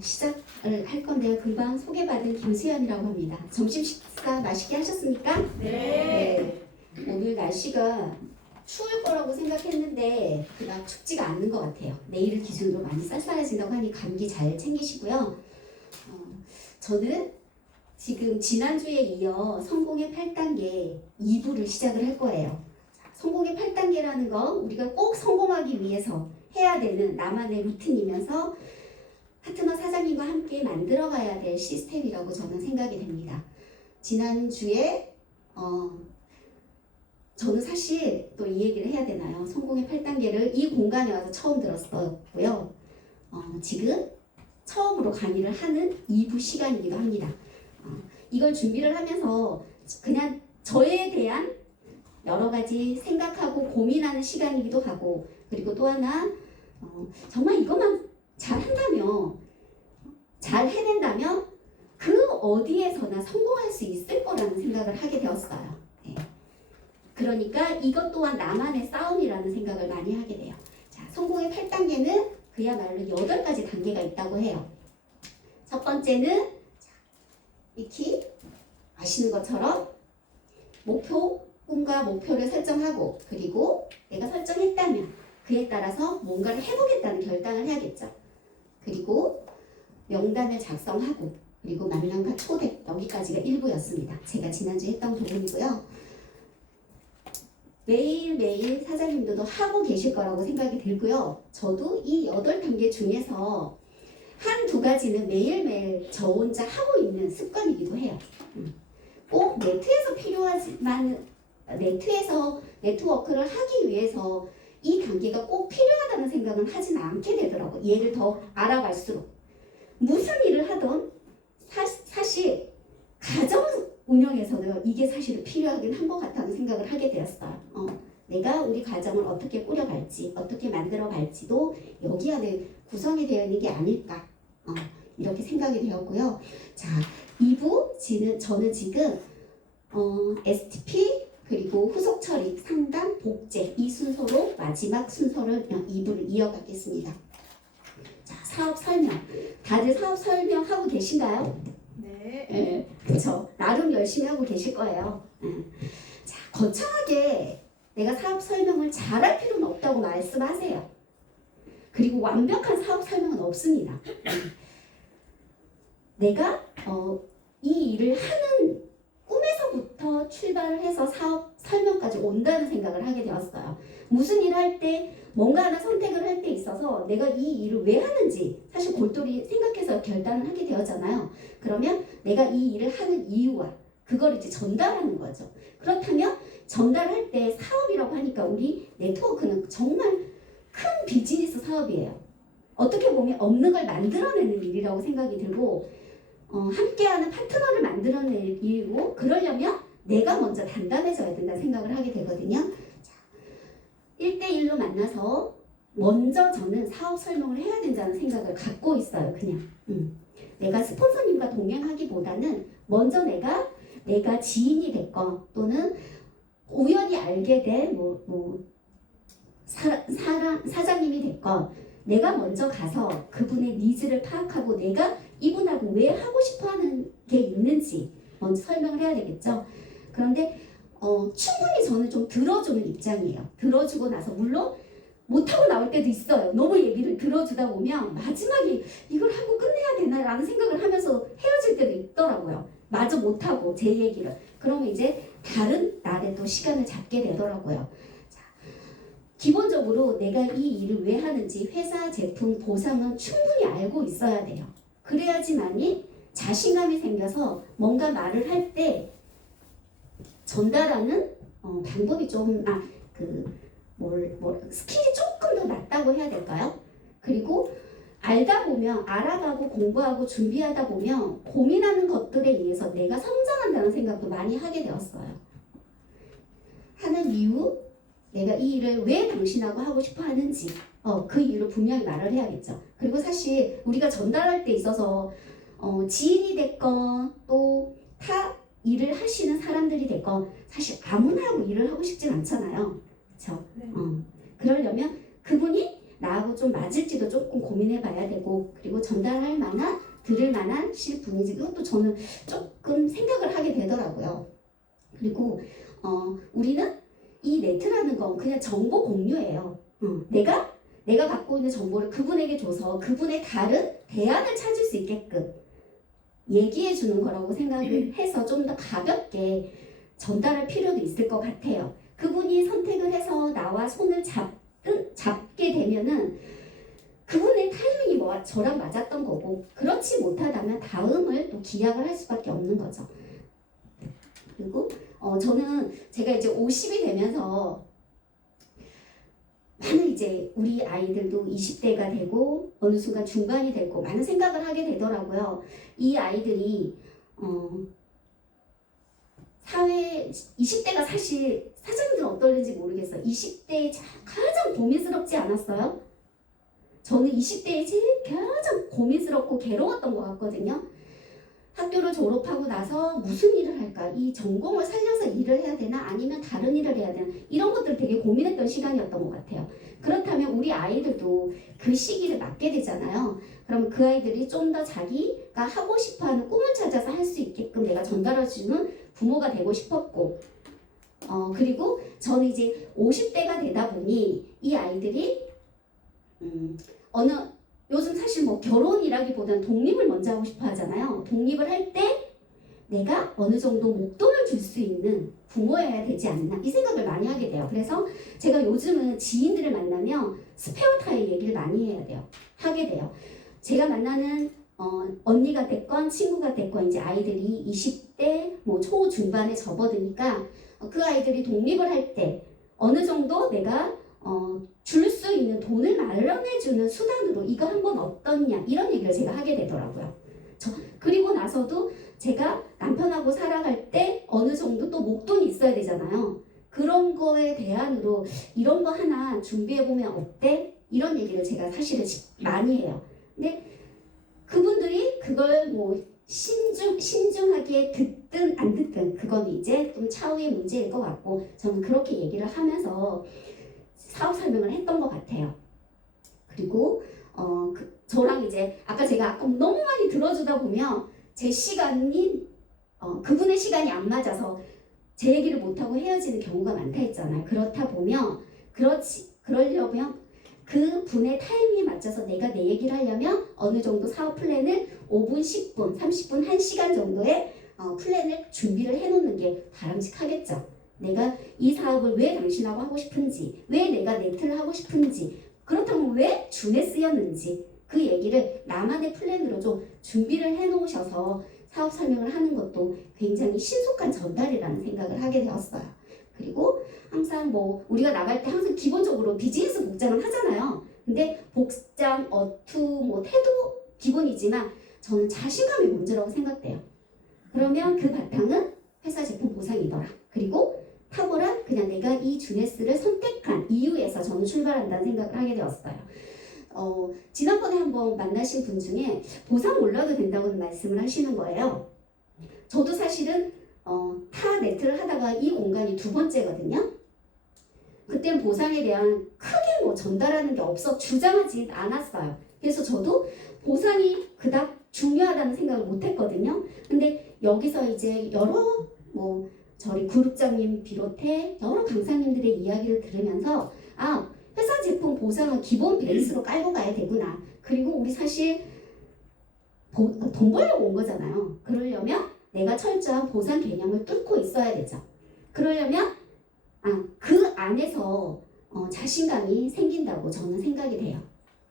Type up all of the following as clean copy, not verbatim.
시작을 할 건데요. 금방 소개받은 김수연이라고 합니다. 점심 식사 맛있게 하셨습니까? 네. 오늘 날씨가 추울 거라고 생각했는데 그닥 춥지가 않는 것 같아요. 내일을 기준으로 많이 쌀쌀해진다고 하니 감기 잘 챙기시고요. 저는 지금 지난주에 이어 성공의 8단계 2부를 시작을 할 거예요. 성공의 8단계라는 건 우리가 꼭 성공하기 위해서 해야 되는 나만의 루틴이면서 파트너 사장님과 함께 만들어가야 될 시스템이라고 저는 생각이 됩니다. 지난주에 저는 사실 또 이 얘기를 해야 되나요? 성공의 8단계를 이 공간에 와서 처음 들었었고요. 지금 처음으로 강의를 하는 2부 시간이기도 합니다. 이걸 준비를 하면서 그냥 저에 대한 여러 가지 생각하고 고민하는 시간이기도 하고, 그리고 또 하나 정말 이것만 잘 한다면, 잘 해낸다면 그 어디에서나 성공할 수 있을 거라는 생각을 하게 되었어요. 네. 그러니까 이것 또한 나만의 싸움이라는 생각을 많이 하게 돼요. 자, 성공의 8단계는 그야말로 8가지 단계가 있다고 해요. 첫 번째는 익히 아시는 것처럼 꿈과 목표를 설정하고, 그리고 내가 설정했다면 그에 따라서 뭔가를 해보겠다는 결단을 해야겠죠. 그리고 명단을 작성하고, 그리고 만남과 초대, 여기까지가 1부였습니다. 제가 지난주에 했던 부분이고요. 매일매일 사장님들도 하고 계실 거라고 생각이 들고요. 저도 이 8단계 중에서 한두 가지는 매일매일 저 혼자 하고 있는 습관이기도 해요. 꼭 네트에서 필요하지만 네트에서 네트워크를 하기 위해서 이 단계가 꼭 필요하다는 생각은 하지는 않게 되더라고요. 얘를 더 알아갈수록. 무슨 일을 하던 사실 가정 운영에서는 이게 사실은 필요하긴 한 것 같다는 생각을 하게 되었어요. 내가 우리 가정을 어떻게 꾸려갈지, 어떻게 만들어갈지도 여기 안에 구성이 되어 있는 게 아닐까, 이렇게 생각이 되었고요. 자, 2부 저는 지금 STP 그리고 후속 처리, 상담, 복제 이 순서로 마지막 순서를 2부를 이어가겠습니다. 자, 사업 설명. 다들 사업 설명하고 계신가요? 네. 그렇죠. 나름 열심히 하고 계실 거예요. 자, 거창하게 내가 사업 설명을 잘할 필요는 없다고 말씀하세요. 그리고 완벽한 사업 설명은 없습니다. 내가 이 일을 하는 꿈에서부터 출발을 해서 사업 설명까지 온다는 생각을 하게 되었어요. 무슨 일을 할 때, 뭔가 하나 선택을 할 때 있어서 내가 이 일을 왜 하는지 사실 골똘히 생각해서 결단을 하게 되었잖아요. 그러면 내가 이 일을 하는 이유와 그걸 이제 전달하는 거죠. 그렇다면 전달할 때 사업이라고 하니까 우리 네트워크는 정말 큰 비즈니스 사업이에요. 어떻게 보면 없는 걸 만들어내는 일이라고 생각이 들고, 함께하는 파트너를 만들어낼 일이고, 그러려면 내가 먼저 단단해져야 된다는 생각을 하게 되거든요. 자, 1대1로 만나서 먼저 저는 사업 설명을 해야 된다는 생각을 갖고 있어요. 그냥 내가 스폰서님과 동행하기보다는 먼저 내가 지인이 됐건 또는 우연히 알게 된 사장님이 됐건 내가 먼저 가서 그분의 니즈를 파악하고 내가 이분하고 왜 하고 싶어하는 게 있는지 먼저 설명을 해야 되겠죠. 그런데 충분히 저는 좀 들어주는 입장이에요. 들어주고 나서 물론 못하고 나올 때도 있어요. 너무 얘기를 들어주다 보면 마지막에 이걸 하고 끝내야 되나라는 생각을 하면서 헤어질 때도 있더라고요. 마저 못하고 제 얘기를. 그러면 이제 다른 날에 또 시간을 잡게 되더라고요. 자, 기본적으로 내가 이 일을 왜 하는지 회사, 제품, 보상은 충분히 알고 있어야 돼요. 그래야지만이 자신감이 생겨서 뭔가 말을 할 때 전달하는 방법이 좀 스킬이 조금 더 낮다고 해야 될까요? 그리고 알아가고 공부하고 준비하다 보면 고민하는 것들에 의해서 내가 성장한다는 생각도 많이 하게 되었어요. 하는 이유, 내가 이 일을 왜 당신하고 하고 싶어 하는지 그 이유를 분명히 말을 해야겠죠. 그리고 사실 우리가 전달할 때 있어서 지인이 됐건 또 타 일을 하시는 사람들이 됐건 사실 아무나 하고 일을 하고 싶진 않잖아요. 그렇죠? 네. 그러려면 그분이 나하고 좀 맞을지도 조금 고민해 봐야 되고, 그리고 전달할 만한, 들을 만한 실 분인지 그것도 저는 조금 생각을 하게 되더라고요. 그리고 우리는 이 네트라는 건 그냥 정보 공유예요. 내가 갖고 있는 정보를 그분에게 줘서 그분의 다른 대안을 찾을 수 있게끔 얘기해 주는 거라고 생각을 해서 좀 더 가볍게 전달할 필요도 있을 것 같아요. 그분이 선택을 해서 나와 손을 잡게 되면은 그분의 타이밍이 저랑 맞았던 거고, 그렇지 못하다면 다음을 또 기약을 할 수밖에 없는 거죠. 그리고 저는 제가 이제 50이 되면서 많은 이제 우리 아이들도 20대가 되고 어느 순간 중반이 되고 많은 생각을 하게 되더라고요. 이 아이들이 사회 20대가 사실 사장님들은 어떨는지 모르겠어요. 20대에 가장 고민스럽지 않았어요? 저는 20대에 제일 가장 고민스럽고 괴로웠던 것 같거든요. 학교를 졸업하고 나서 무슨 일을 할까? 이 전공을 살려서 일을 해야 되나? 아니면 다른 일을 해야 되나? 이런 것들 되게 고민했던 시간이었던 것 같아요. 그렇다면 우리 아이들도 그 시기를 맞게 되잖아요. 그럼 그 아이들이 좀 더 자기가 하고 싶어하는 꿈을 찾아서 할 수 있게끔 내가 전달해주는 부모가 되고 싶었고, 그리고 저는 이제 50대가 되다 보니 이 아이들이 요즘 사실 뭐 결혼이라기보다는 독립을 먼저 하고 싶어 하잖아요. 독립을 할 때 내가 어느 정도 목돈을 줄 수 있는 부모여야 되지 않나 이 생각을 많이 하게 돼요. 그래서 제가 요즘은 지인들을 만나면 스페어 타임 얘기를 많이 하게 돼요. 제가 만나는 언니가 됐건 친구가 됐건 이제 아이들이 20대 뭐 초중반에 접어드니까 그 아이들이 독립을 할 때 어느 정도 내가 줄 수 있는 돈을 마련해주는 수단으로 이거 한번 어떻냐 이런 얘기를 제가 하게 되더라고요. 그리고 나서도 제가 남편하고 살아갈 때 어느 정도 또 목돈이 있어야 되잖아요. 그런 거에 대안으로 이런 거 하나 준비해보면 어때? 이런 얘기를 제가 사실은 많이 해요. 근데 그분들이 그걸 뭐 신중하게 듣든 안 듣든 그건 이제 좀 차후의 문제일 것 같고, 저는 그렇게 얘기를 하면서 사업 설명을 했던 것 같아요. 그리고 저랑 이제 아까 너무 많이 들어주다 보면 제 시간이 그분의 시간이 안 맞아서 제 얘기를 못하고 헤어지는 경우가 많다 했잖아요. 그렇다 보면 그러려면 그 분의 타이밍에 맞춰서 내가 내 얘기를 하려면 어느 정도 사업 플랜을 5분, 10분, 30분, 1시간 정도의 플랜을 준비를 해놓는 게 바람직하겠죠. 내가 이 사업을 왜 당신하고 하고 싶은지, 왜 내가 네트를 하고 싶은지, 그렇다면 왜 준에 쓰였는지 그 얘기를 나만의 플랜으로 좀 준비를 해놓으셔서 사업 설명을 하는 것도 굉장히 신속한 전달이라는 생각을 하게 되었어요. 그리고 항상 뭐 우리가 나갈 때 항상 기본적으로 비즈니스 복장을 하잖아요. 근데 복장, 어투, 뭐 태도 기본이지만 저는 자신감이 문제라고 생각돼요. 그러면 그 바탕은 회사 제품 보상이더라. 그리고 탁월한 그냥 내가 이 주네스를 선택한 이유에서 저는 출발한다는 생각을 하게 되었어요. 지난번에 한번 만나신 분 중에 보상 몰라도 된다고 말씀을 하시는 거예요. 저도 사실은 타 네트를 하다가 이 공간이 두 번째거든요. 그때는 보상에 대한 크게 뭐 전달하는 게 주장하지 않았어요. 그래서 저도 보상이 그닥 중요하다는 생각을 못 했거든요. 근데 여기서 이제 여러 저희 그룹장님 비롯해 여러 강사님들의 이야기를 들으면서 회사 제품 보상은 기본 베이스로 깔고 가야 되구나. 그리고 우리 사실 돈 벌려고 온 거잖아요. 그러려면 내가 철저한 보상 개념을 뚫고 있어야 되죠. 그러려면 그 안에서 자신감이 생긴다고 저는 생각이 돼요.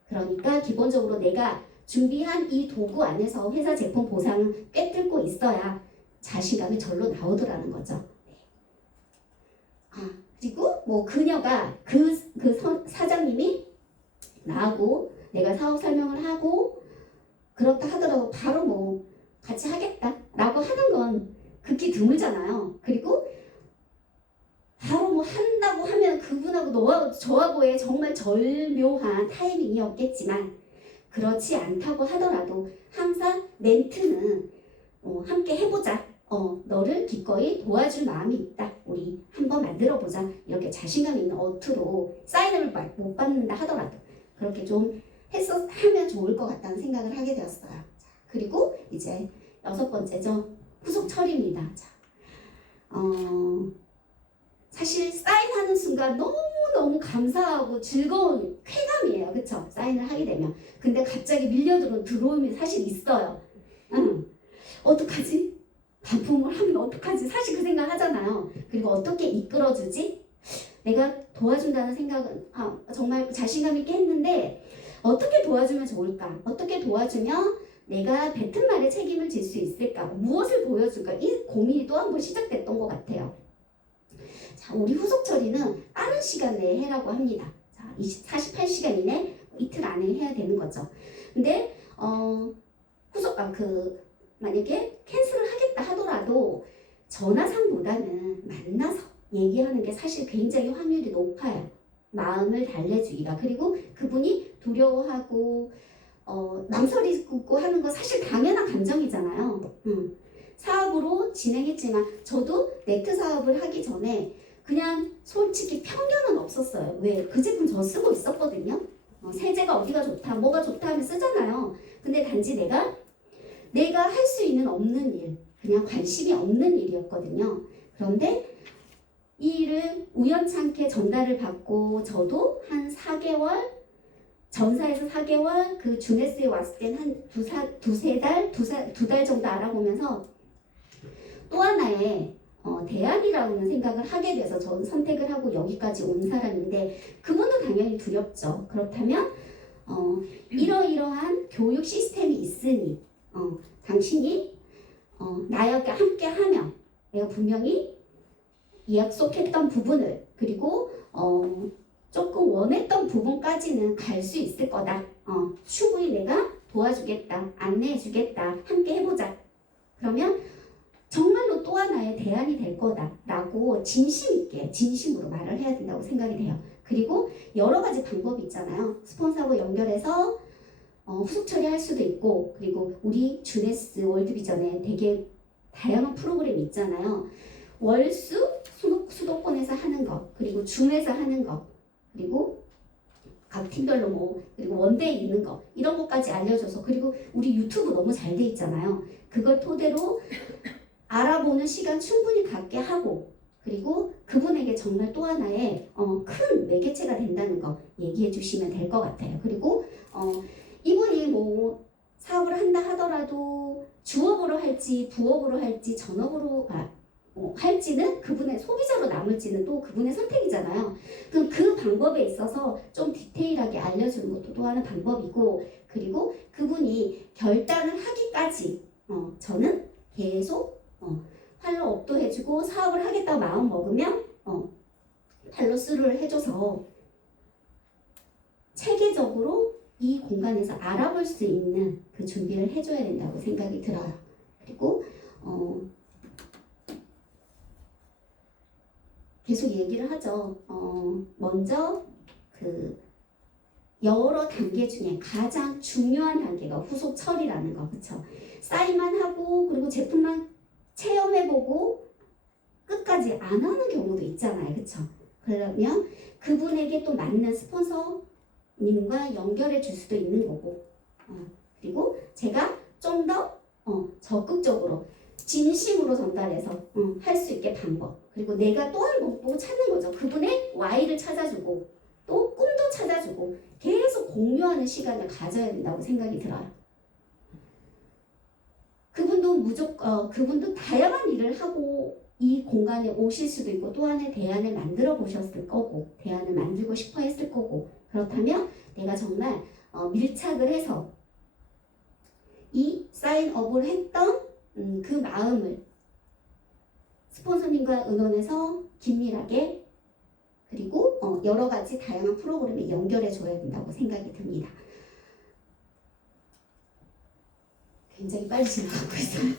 그러니까 기본적으로 내가 준비한 이 도구 안에서 회사 제품 보상을 꿰뚫고 있어야 자신감이 절로 나오더라는 거죠. 그리고 뭐 그녀가 사장님이 나하고 내가 사업 설명을 하고 그렇다 하더라도 바로 뭐 같이 하겠다라고 하는 건 극히 드물잖아요. 그리고 바로 뭐 한다고 하면 그분하고 저하고의 정말 절묘한 타이밍이었겠지만 그렇지 않다고 하더라도 항상 멘트는 함께 해보자. 너를 기꺼이 도와줄 마음이 있다. 우리 한번 만들어보자. 이렇게 자신감 있는 어투로 사인을 못 받는다 하더라도 그렇게 좀 하면 좋을 것 같다는 생각을 하게 되었어요. 자, 그리고 이제 6번째죠. 후속 처리입니다. 자, 사실 사인하는 순간 너무너무 감사하고 즐거운 쾌감이에요. 그쵸? 사인을 하게 되면. 근데 갑자기 밀려들어온 들어옴이 사실 있어요. 어떡하지? 반품을 하면 어떡하지? 사실 그 생각 하잖아요. 그리고 어떻게 이끌어주지? 내가 도와준다는 생각은 정말 자신감 있게 했는데 어떻게 도와주면 좋을까? 어떻게 도와주면 내가 뱉은 말에 책임을 질 수 있을까? 무엇을 보여줄까? 이 고민이 또 한 번 시작됐던 것 같아요. 자, 우리 후속 처리는 빠른 시간 내에 해라고 합니다. 자, 48시간 이내 이틀 안에 해야 되는 거죠. 근데 만약에 캔슬을 하겠다 하더라도 전화상보다는 만나서 얘기하는 게 사실 굉장히 확률이 높아요. 마음을 달래주기가. 그리고 그분이 두려워하고 망설이고 하는 거 사실 당연한 감정이잖아요. 사업으로 진행했지만 저도 네트 사업을 하기 전에 그냥 솔직히 편견은 없었어요. 왜? 그 제품 저 쓰고 있었거든요. 세제가 어디가 좋다, 뭐가 좋다 하면 쓰잖아요. 근데 단지 내가 할 수 있는 없는 일, 그냥 관심이 없는 일이었거든요. 그런데 이 일을 우연찮게 전달을 받고 저도 한 4개월, 전사에서 4개월, 그 주네스에 왔을 땐 한 두 달 정도 알아보면서 또 하나의 대안이라는 생각을 하게 돼서 저는 선택을 하고 여기까지 온 사람인데 그분도 당연히 두렵죠. 그렇다면 이러이러한 교육 시스템이 있으니 당신이 나와 함께 하면 내가 분명히 약속했던 부분을 그리고 조금 원했던 부분까지는 갈 수 있을 거다. 충분히 내가 도와주겠다, 안내해주겠다, 함께 해보자. 그러면 정말로 또 하나의 대안이 될 거다라고 진심으로 말을 해야 된다고 생각이 돼요. 그리고 여러 가지 방법이 있잖아요. 스폰서하고 연결해서 후속 처리할 수도 있고, 그리고 우리 주네스 월드비전에 되게 다양한 프로그램이 있잖아요. 월수 수도권에서 하는 거, 그리고 줌에서 하는 거, 그리고 각 팀별로 그리고 원데이 있는 거 이런 것까지 알려줘서, 그리고 우리 유튜브 너무 잘 돼 있잖아요. 그걸 토대로 알아보는 시간 충분히 갖게 하고, 그리고 그분에게 정말 또 하나의 큰 매개체가 된다는 거 얘기해 주시면 될 것 같아요. 그리고 이분이 사업을 한다 하더라도 주업으로 할지 부업으로 할지 전업으로 할지는 그분의 소비자로 남을지는 또 그분의 선택이잖아요. 그럼 그 방법에 있어서 좀 디테일하게 알려주는 것도 또 하나의 방법이고, 그리고 그분이 결단을 하기까지 저는 계속 팔로업도 해주고 사업을 하겠다고 마음 먹으면 팔로스루를 해줘서 체계적으로 이 공간에서 알아볼 수 있는 그 준비를 해줘야 된다고 생각이 들어요. 그리고 계속 얘기를 하죠. 먼저 그 여러 단계 중에 가장 중요한 단계가 후속 처리라는 거, 그렇죠? 사인만 하고 그리고 제품만 체험해보고 끝까지 안 하는 경우도 있잖아요, 그렇죠? 그러면 그분에게 또 맞는 스폰서님과 연결해 줄 수도 있는 거고, 그리고 제가 좀 더 적극적으로 진심으로 전달해서 할 수 있게 방법, 그리고 내가 또 한 번 또 찾는 거죠. 그분의 Y를 찾아주고 또 꿈도 찾아주고 계속 공유하는 시간을 가져야 된다고 생각이 들어요. 그분도 다양한 일을 하고 이 공간에 오실 수도 있고 또 하나의 대안을 만들어 보셨을 거고 대안을 만들고 싶어 했을 거고, 그렇다면 내가 정말 밀착을 해서 이 사인업을 했던 그 마음을 스폰서님과 의논해서 긴밀하게 그리고 여러 가지 다양한 프로그램에 연결해 줘야 된다고 생각이 듭니다. 굉장히 빨리 지나가고 있어요.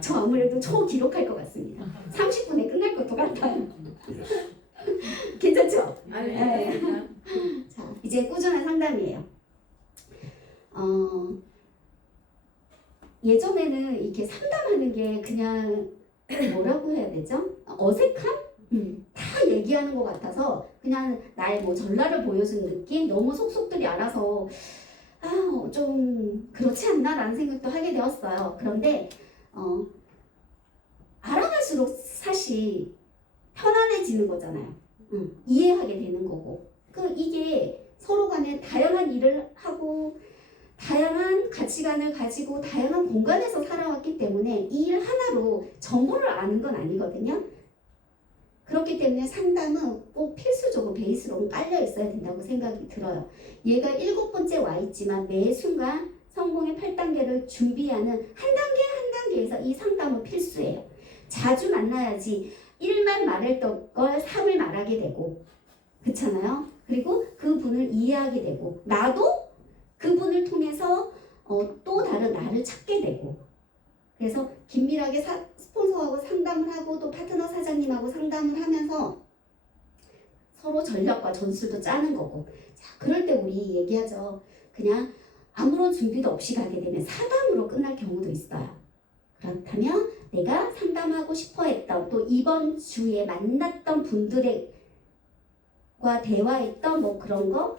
저 아무래도 초기록할 것 같습니다. 30분에 끝날 것도 같아요. 괜찮죠? 네. 자, 이제 꾸준한 상담이에요. 예전에는 이렇게 상담하는 게 그냥 뭐라고 해야 되죠? 어색함? 다 얘기하는 것 같아서 그냥 나의 뭐 전라를 보여준 느낌 너무 속속들이 알아서 좀 그렇지 않나라는 생각도 하게 되었어요. 그런데 알아갈수록 사실 편안해지는 거잖아요. 이해하게 되는 거고. 이게 서로 간에 다양한 일을 하고 다양한 가치관을 가지고 다양한 공간에서 살아왔기 때문에 이 일 하나로 정보를 아는 건 아니거든요. 그렇기 때문에 상담은 꼭 필수적으로 베이스로 깔려 있어야 된다고 생각이 들어요. 얘가 7번째 와 있지만 매 순간 성공의 8단계를 준비하는 한 단계 한 단계에서 이 상담은 필수예요. 자주 만나야지 1만 말했던 걸 3을 말하게 되고 그렇잖아요. 그리고 그분을 이해하게 되고 나도 그분을 통해서 또 다른 나를 찾게 되고 그래서 긴밀하게 스폰서하고 상담을 하고 또 파트너 사장님하고 상담을 하면서 서로 전략과 전술도 짜는 거고 자, 그럴 때 우리 얘기하죠. 그냥 아무런 준비도 없이 가게 되면 사담으로 끝날 경우도 있어요. 그렇다면 내가 상담하고 싶어 했던 또 이번 주에 만났던 분들과 대화했던 뭐 그런 거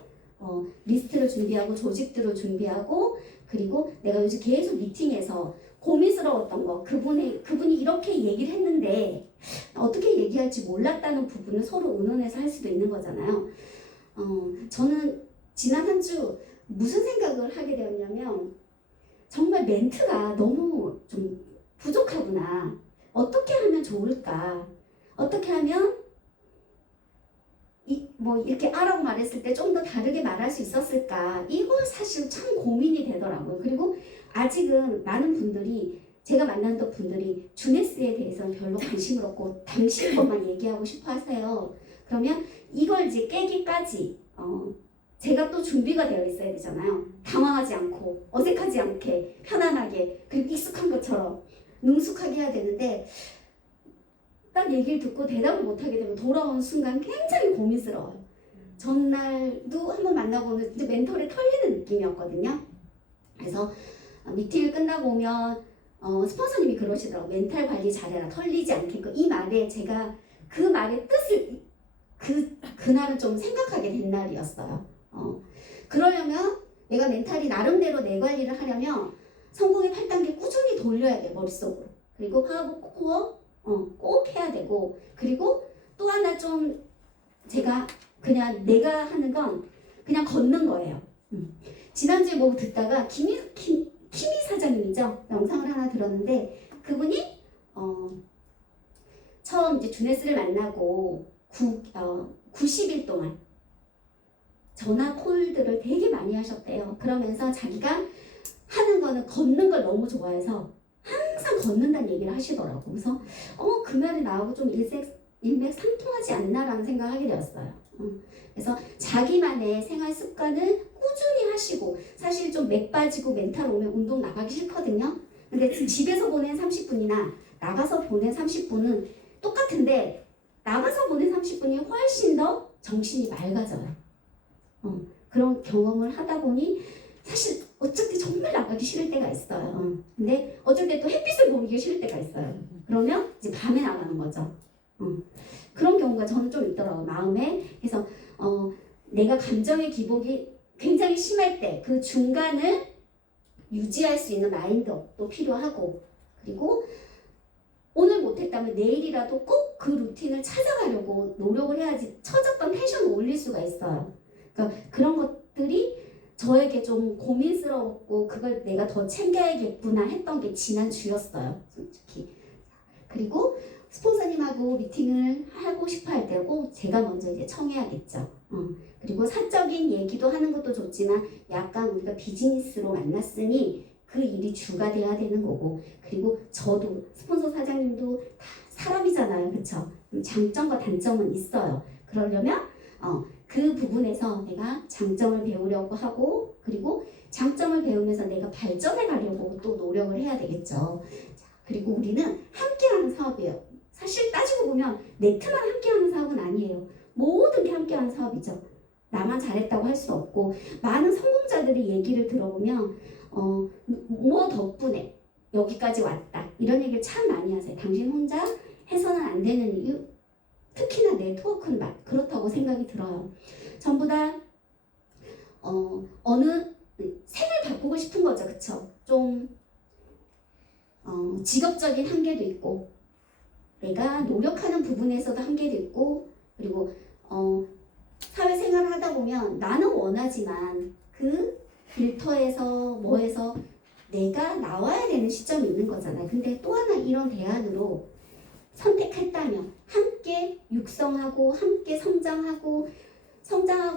리스트를 준비하고 조직들을 준비하고 그리고 내가 요즘 계속 미팅에서 고민스러웠던 거 그분이 이렇게 얘기를 했는데 어떻게 얘기할지 몰랐다는 부분을 서로 의논해서 할 수도 있는 거잖아요. 저는 지난 한 주 무슨 생각을 하게 되었냐면 정말 멘트가 너무 좀 부족하구나. 어떻게 하면 좋을까? 어떻게 하면 뭐 이렇게 아라고 말했을 때 좀 더 다르게 말할 수 있었을까? 이걸 사실 참 고민이 되더라고요. 그리고 아직은 많은 분들이 제가 만났던 분들이 주네스에 대해서는 별로 관심을 없고 당신 것만 얘기하고 싶어 하세요. 그러면 이걸 이제 깨기까지 제가 또 준비가 되어 있어야 되잖아요. 당황하지 않고 어색하지 않게 편안하게 그리고 익숙한 것처럼 능숙하게 해야 되는데 딱 얘기를 듣고 대답을 못하게 되면 돌아오는 순간 굉장히 고민스러워요. 전날도 한번 만나보면 이제 멘털에 털리는 느낌이었거든요. 그래서 미팅을 끝나고 오면 스폰서님이 그러시더라고요. 멘탈 관리 잘해라. 털리지 않게. 이 말에 제가 그 말의 뜻을 그날은 좀 생각하게 된 날이었어요. 그러려면 내가 멘탈이 나름대로 내 관리를 하려면 성공의 8단계 꾸준히 돌려야 돼 머릿속으로. 그리고 화하고 코어 꼭 해야 되고 그리고 또 하나 좀 제가 그냥 내가 하는 건 그냥 걷는 거예요. 지난주에 뭐 듣다가 키미 사장님이죠. 영상을 하나 들었는데 그분이 처음 이제 주네스를 만나고 90일 동안 전화 콜들을 되게 많이 하셨대요. 그러면서 자기가 하는 거는 걷는 걸 너무 좋아해서 항상 걷는다는 얘기를 하시더라고요. 그래서 그날이 나하고 좀 일맥상통하지 않나라는 생각을 하게 되었어요. 그래서 자기만의 생활 습관을 꾸준히 하시고 사실 좀 맥 빠지고 멘탈 오면 운동 나가기 싫거든요. 근데 집에서 보낸 30분이나 나가서 보낸 30분은 똑같은데 나가서 보낸 30분이 훨씬 더 정신이 맑아져요. 그런 경험을 하다 보니 사실 어쩔 때 정말 나가기 싫을 때가 있어요. 근데 어쩔 때 또 햇빛을 보기 싫을 때가 있어요. 그러면 이제 밤에 나가는 거죠. 그런 경우가 저는 좀 있더라고요. 마음에. 그래서 내가 감정의 기복이 굉장히 심할 때 그 중간을 유지할 수 있는 마인드도 필요하고 그리고 오늘 못했다면 내일이라도 꼭 그 루틴을 찾아가려고 노력을 해야지 처졌던 텐션을 올릴 수가 있어요. 그러니까 그런 것들이 저에게 좀 고민스러웠고 그걸 내가 더 챙겨야겠구나 했던 게 지난 주였어요. 솔직히. 그리고 스폰서님하고 미팅을 하고 싶어 할 때고 제가 먼저 이제 청해야겠죠. 그리고 사적인 얘기도 하는 것도 좋지만 약간 우리가 비즈니스로 만났으니 그 일이 주가 돼야 되는 거고 그리고 저도 스폰서 사장님도 다 사람이잖아요. 그쵸? 장점과 단점은 있어요. 그러려면 그 부분에서 내가 장점을 배우려고 하고 그리고 장점을 배우면서 내가 발전해 가려고 또 노력을 해야 되겠죠. 자, 그리고 우리는 함께하는 사업이에요. 사실 따지고 보면 네트만 함께하는 사업은 아니에요. 모든 게 함께하는 사업이죠. 나만 잘했다고 할 수 없고 많은 성공자들의 얘기를 들어보면 뭐 덕분에 여기까지 왔다 이런 얘기를 참 많이 하세요. 당신 혼자 해서는 안 되는 이유 특히나 네트워크는 그렇다고 생각이 들어요. 전부 다 어느 생을 바꾸고 싶은 거죠, 그쵸? 좀 직업적인 한계도 있고, 내가 노력하는 부분에서도 한계도 있고, 그리고 사회생활을 하다 보면 나는 원하지만 그 일터에서 뭐해서 내가 나와야 되는 시점이 있는 거잖아요. 근데 또 하나 이런 대안으로 선택했다면 함께 육성하고 함께 성장하고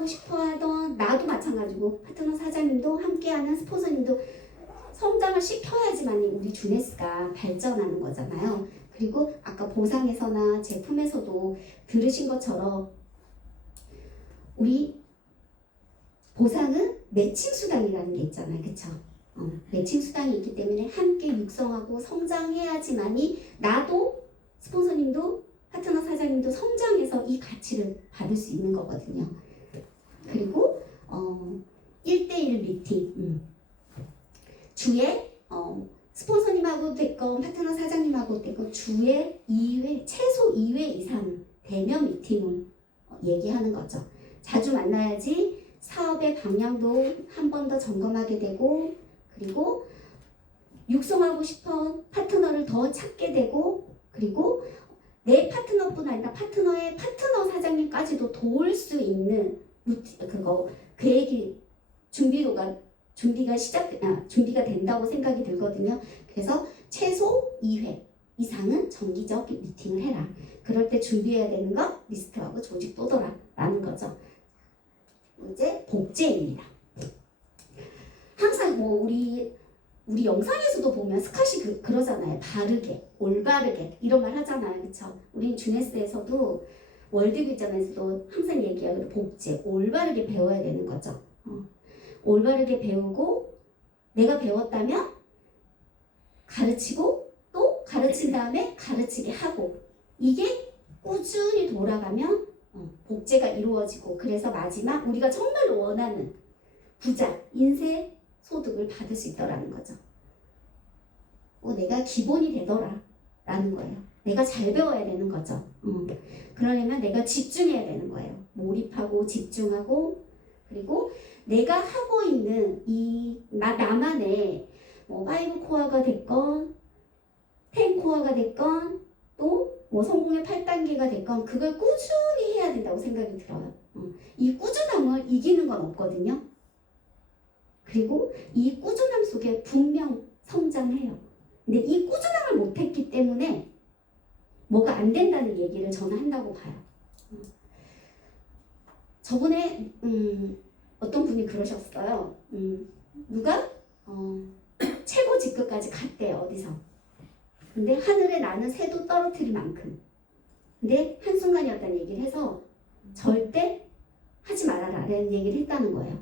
싶어하던 나도 마찬가지고 파트너 사장님도 함께하는 스폰서님도 성장을 시켜야지만 우리 주네스가 발전하는 거잖아요. 그리고 아까 보상에서나 제품에서도 들으신 것처럼 우리 보상은 매칭 수당이라는 게 있잖아요. 그쵸? 매칭 수당이 있기 때문에 함께 육성하고 성장해야지만이 나도 스폰서님도 파트너 사장님도 성장해서 이 가치를 받을 수 있는 거거든요. 그리고 1대1 미팅 주에 스폰서님하고 됐건 파트너 사장님하고 됐건 주에 2회 최소 2회 이상 대면 미팅을 얘기하는 거죠. 자주 만나야지 사업의 방향도 한 번 더 점검하게 되고 그리고 육성하고 싶은 파트너를 더 찾게 되고 그리고 내 파트너뿐 아니라 파트너의 파트너 사장님까지도 도울 수 있는 계획이 준비가 된다고 생각이 들거든요. 그래서 최소 2회 이상은 정기적 미팅을 해라. 그럴 때 준비해야 되는 건 리스트하고 조직 보더라라는 거죠. 이제 복제입니다. 항상 우리 영상에서도 보면 스카시 그러잖아요. 바르게, 올바르게 이런 말 하잖아요. 그렇죠? 우리 주네스에서도 월드비전에서도 항상 얘기하기로 복제, 올바르게 배워야 되는 거죠. 올바르게 배우고 내가 배웠다면 가르치고 또 가르친 다음에 가르치게 하고 이게 꾸준히 돌아가면 복제가 이루어지고 그래서 마지막 우리가 정말로 원하는 부자, 인쇄 소득을 받을 수 있더라는 거죠. 내가 기본이 되더라 라는 거예요. 내가 잘 배워야 되는 거죠. 그러려면 내가 집중해야 되는 거예요. 몰입하고 집중하고 그리고 내가 하고 있는 나만의 5코어가 됐건 10코어가 됐건 또 성공의 8단계가 됐건 그걸 꾸준히 해야 된다고 생각이 들어요. 이 꾸준함을 이기는 건 없거든요. 그리고 이 꾸준함 속에 분명 성장해요. 근데 이 꾸준함을 못했기 때문에 뭐가 안 된다는 얘기를 저는 한다고 봐요. 저번에 어떤 분이 그러셨어요. 누가 최고 직급까지 갔대요. 어디서. 근데 하늘에 나는 새도 떨어뜨릴 만큼. 근데 한순간이었다는 얘기를 해서 절대 하지 말아라 라는 얘기를 했다는 거예요.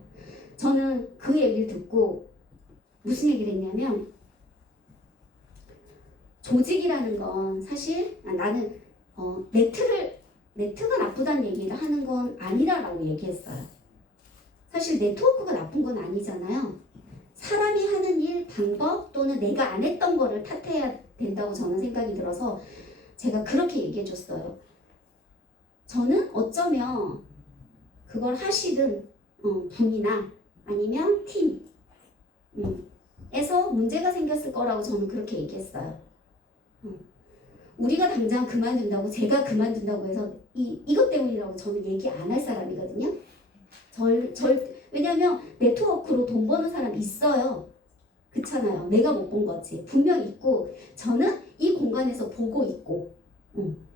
저는 그 얘기를 듣고 무슨 얘기를 했냐면 조직이라는 건 사실 나는 네트가 나쁘다는 얘기를 하는 건 아니라고 얘기했어요. 사실 네트워크가 나쁜 건 아니잖아요. 사람이 하는 일, 방법 또는 내가 안 했던 거를 탓해야 된다고 저는 생각이 들어서 제가 그렇게 얘기해 줬어요. 저는 어쩌면 그걸 하시든 분이나 아니면 팀에서 문제가 생겼을 거라고 저는 그렇게 얘기했어요. 우리가 당장 그만둔다고 제가 그만둔다고 해서 이것 때문이라고 저는 얘기 안 할 사람이거든요. 왜냐면 네트워크로 돈 버는 사람 있어요. 그렇잖아요. 내가 못 본 거지. 분명 있고 저는 이 공간에서 보고 있고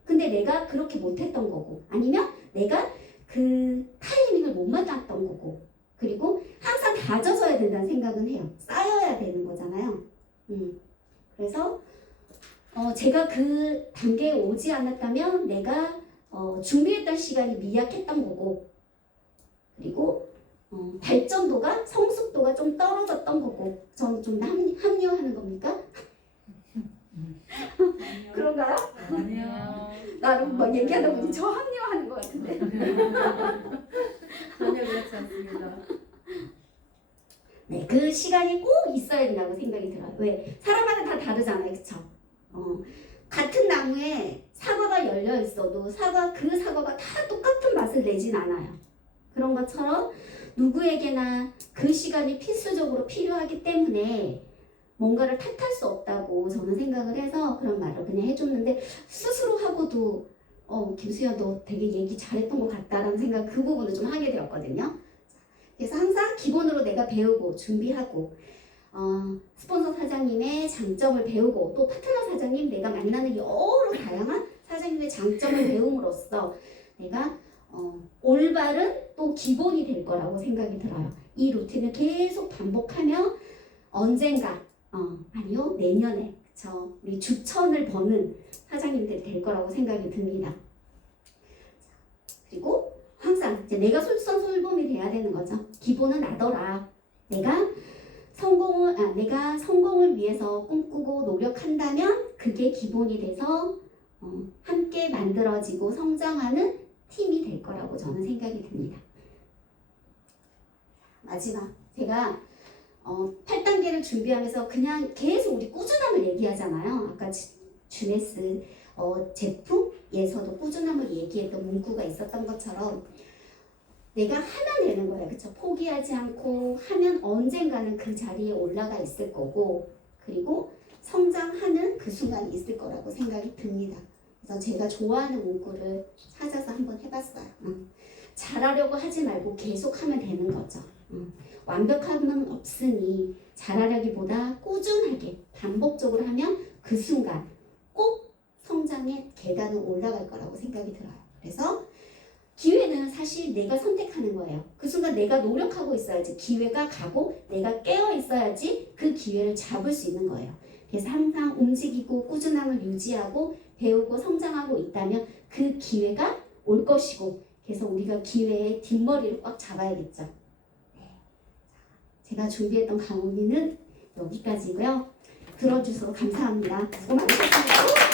근데 내가 그렇게 못했던 거고 아니면 내가 그 타이밍을 못 만났던 거고 그리고 항상 다져져야 된다는 생각은 해요. 쌓여야 되는 거잖아요. 그래서 제가 그 단계에 오지 않았다면 내가 준비했던 시간이 미약했던 거고 그리고 발전도가 성숙도가 좀 떨어졌던 거고 저는 좀 합리화하는 겁니까? 그런가요? 아니요. 나름 막 얘기하다 보니 저 합리화하는 것 같은데. 전혀 그렇지 않습니다. 네, 그 시간이 꼭 있어야 된다고 생각이 들어요. 왜? 사람마다 다 다르잖아요, 그쵸? 같은 나무에 사과가 열려 있어도 그 사과가 다 똑같은 맛을 내진 않아요. 그런 것처럼 누구에게나 그 시간이 필수적으로 필요하기 때문에 뭔가를 탓할 수 없다고 저는 생각을 해서 그런 말을 그냥 해줬는데, 스스로 하고도 김수연 너 되게 얘기 잘했던 것 같다라는 생각, 그 부분을 좀 하게 되었거든요. 그래서 항상 기본으로 내가 배우고 준비하고, 스폰서 사장님의 장점을 배우고, 또 파트너 사장님, 내가 만나는 여러 다양한 사장님의 장점을 배움으로써 내가 올바른 또 기본이 될 거라고 생각이 들어요. 이 루틴을 계속 반복하며 언젠가 아니요, 내년에 우리 주천을 버는 사장님들이 될 거라고 생각이 듭니다. 그리고 항상 이제 내가 솔선솔범이 돼야 되는 거죠. 기본은 나더라. 내가 성공을 위해서 꿈꾸고 노력한다면 그게 기본이 돼서 함께 만들어지고 성장하는 팀이 될 거라고 저는 생각이 듭니다. 마지막, 제가 8단계를 준비하면서 그냥 계속 우리 꾸준함을 얘기하잖아요. 아까 주네스 제품에서도 꾸준함을 얘기했던 문구가 있었던 것처럼 내가 하면 되는 거예요. 그쵸? 포기하지 않고 하면 언젠가는 그 자리에 올라가 있을 거고, 그리고 성장하는 그 순간이 있을 거라고 생각이 듭니다. 그래서 제가 좋아하는 문구를 찾아서 한번 해봤어요. 잘하려고 하지 말고 계속 하면 되는 거죠. 완벽함은 없으니 잘하려기보다 꾸준하게 반복적으로 하면 그 순간 꼭 성장의 계단을 올라갈 거라고 생각이 들어요. 그래서 기회는 사실 내가 선택하는 거예요. 그 순간 내가 노력하고 있어야지 기회가 가고, 내가 깨어 있어야지 그 기회를 잡을 수 있는 거예요. 그래서 항상 움직이고 꾸준함을 유지하고 배우고 성장하고 있다면 그 기회가 올 것이고, 그래서 우리가 기회의 뒷머리를 꽉 잡아야겠죠. 제가 준비했던 강의는 여기까지고요. 들어주셔서 감사합니다. 수고 많으셨습니다.